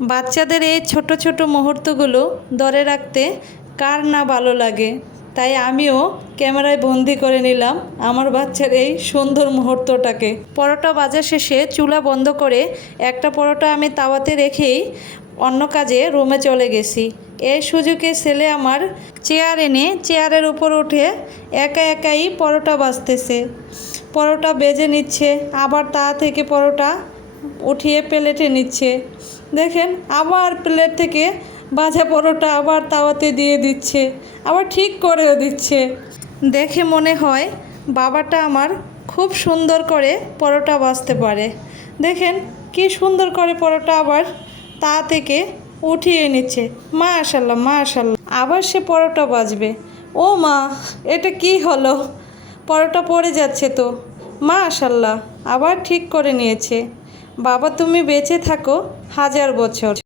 বাচ্চাদের এই ছোট ছোট মুহূর্তগুলো ধরে রাখতে কার না ভালো লাগে। তাই আমিও ক্যামেরায় বন্দি করে নিলাম আমার বাচ্চার এই সুন্দর মুহূর্তটাকে। পরোটা ভাজা শেষে চুলা বন্ধ করে একটা পরোটা আমি তাওয়াতে রেখেই অন্য কাজে রুমে চলে গেছি। এই সুযোগে ছেলে আমার চেয়ার এনে চেয়ারের উপর উঠে একা একাই পরোটা ভাজতেছে। পরোটা বেজে নিচ্ছে, আবার তা থেকে পরোটা উঠিয়ে প্লেটে নিচ্ছে। দেখেন, আবার প্লেট থেকে ভাজা পরোটা আবার তাওয়াতে দিয়ে দিচ্ছে, আবার ঠিক করেও দিচ্ছে। দেখে মনে হয় বাবাটা আমার খুব সুন্দর করে পরোটা ভাজতে পারে। দেখেন কি সুন্দর করে পরোটা আবার তা থেকে উঠিয়ে নিচ্ছে। মাশাআল্লাহ মাশাআল্লাহ, আবার সে পরোটা ভাজবে। ও মা, এটা কি হলো? পরোটা পড়ে যাচ্ছে তো। মাশাআল্লাহ, আবার ঠিক করে নিয়েছে। বাবা তুমি বেঁচে থাকো 1000 বছর।